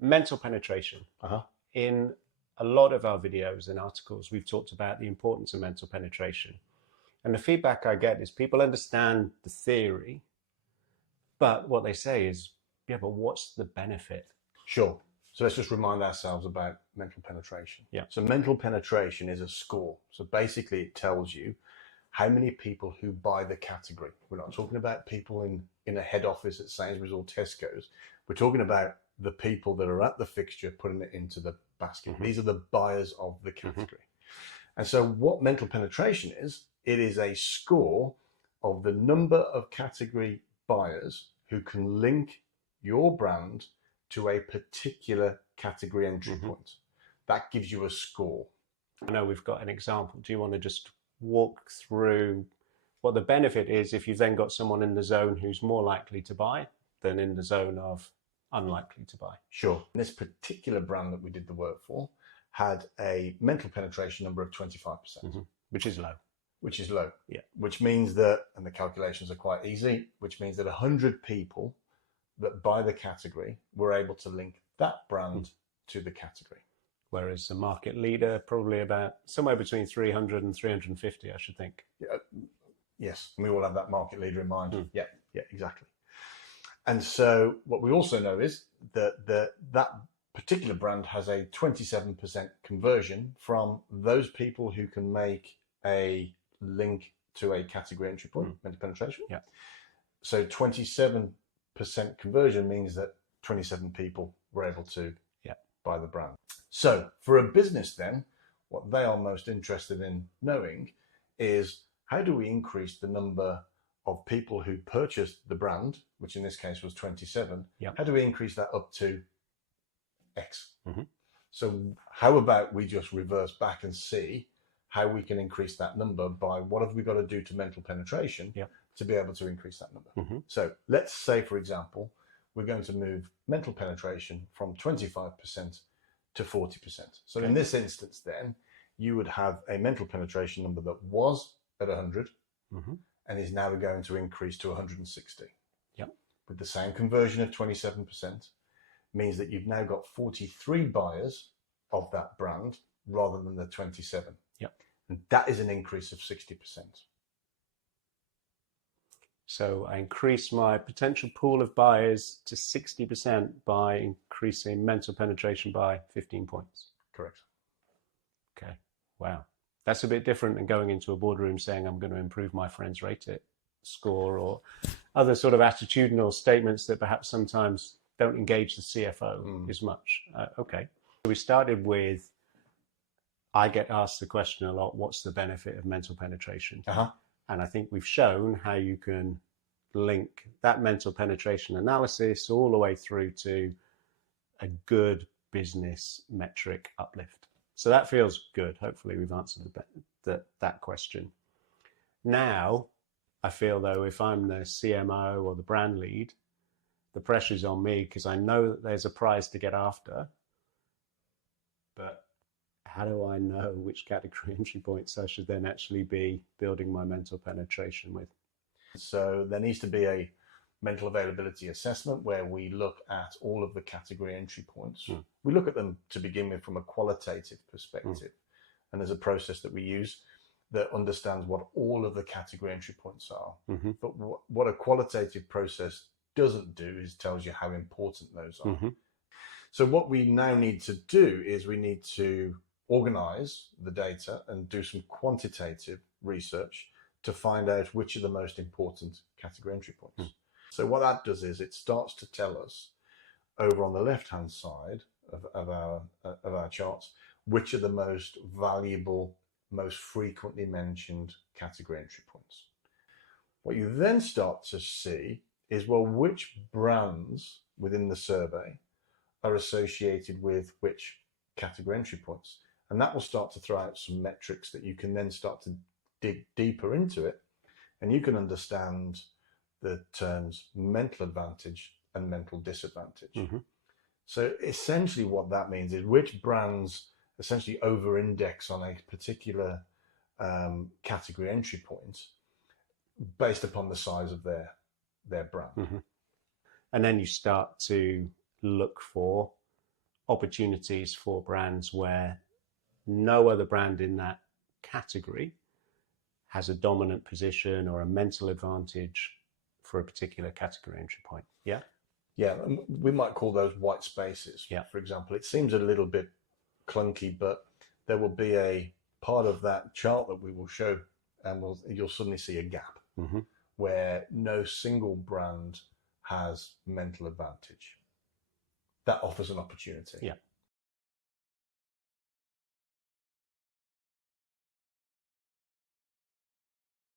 Mental penetration. In a lot of our videos and articles, we've talked about the importance of mental penetration. And the feedback I get is people understand the theory, but what they say is, yeah, but what's the benefit? Sure. So let's just remind ourselves about mental penetration. Yeah. So mental penetration is a score. So basically it tells you how many people who buy the category. We're not talking about people in a head office at Sainsbury's or Tesco's. We're talking about the people that are at the fixture putting it into the basket. Mm-hmm. These are the buyers of the category. Mm-hmm. And so what mental penetration is, it is a score of the number of category buyers who can link your brand to a particular category entry Mm-hmm. point. That gives you a score. I know we've got an example. Do you want to just walk through what the benefit is if you've then got someone in the zone who's more likely to buy than in the zone of unlikely to buy? Sure. This particular brand that we did the work for had a mental penetration number of 25%. Mm-hmm. Which is low. Which is low. Yeah. Which means that, and the calculations are quite easy, which means that 100 people that buy the category were able to link that brand to the category. Whereas the market leader, probably about somewhere between 300 and 350, I should think. Yeah. Yes, and we all have that market leader in mind. Yeah, exactly. And so what we also know is that that particular brand has a 27% conversion from those people who can make a link to a category entry point, mental penetration. Yeah. So 27% conversion means that 27 people were able to buy the brand. So for a business then, what they are most interested in knowing is, how do we increase the number of people who purchased the brand, which in this case was 27, how do we increase that up to X? Mm-hmm. So how about we just reverse back and see how we can increase that number by what have we got to do to mental penetration to be able to increase that number. Mm-hmm. So let's say, for example, we're going to move mental penetration from 25% to 40%. So in this instance, then, you would have a mental penetration number that was at 100 and is now going to increase to 160. Yep. With the same conversion of 27%, means that you've now got 43 buyers of that brand rather than the 27. Yep. And that is an increase of 60%. So I increase my potential pool of buyers to 60% by increasing mental penetration by 15 points. Correct. Okay. Wow. That's a bit different than going into a boardroom saying I'm going to improve my friends' rate it score, or other sort of attitudinal statements that perhaps sometimes don't engage the CFO as much. Okay. We started with, I get asked the question a lot, what's the benefit of mental penetration? And I think we've shown how you can link that mental penetration analysis all the way through to a good business metric uplift. So that feels good. Hopefully we've answered that question. Now, I feel though, if I'm the CMO or the brand lead, the pressure's on me because I know that there's a prize to get after, but how do I know which category entry points I should then actually be building my mental penetration with? So there needs to be a mental availability assessment where we look at all of the category entry points. We look at them to begin with from a qualitative perspective. And there's a process that we use that understands what all of the category entry points are. But what a qualitative process doesn't do is tells you how important those are. So what we now need to do is we need to organize the data and do some quantitative research to find out which are the most important category entry points. So what that does is it starts to tell us over on the left-hand side of our charts, which are the most valuable, most frequently mentioned category entry points. What you then start to see is, well, which brands within the survey are associated with which category entry points. And that will start to throw out some metrics that you can then start to dig deeper into it. And you can understand the terms mental advantage and mental disadvantage. So essentially what that means is which brands essentially over-index on a particular category entry point based upon the size of their brand. And then you start to look for opportunities for brands where no other brand in that category has a dominant position or a mental advantage for a particular category entry point. Yeah. Yeah, we might call those white spaces. Yeah. For example, it seems a little bit clunky, but there will be a part of that chart that we will show, and you'll suddenly see a gap where no single brand has mental advantage. That offers an opportunity. Yeah.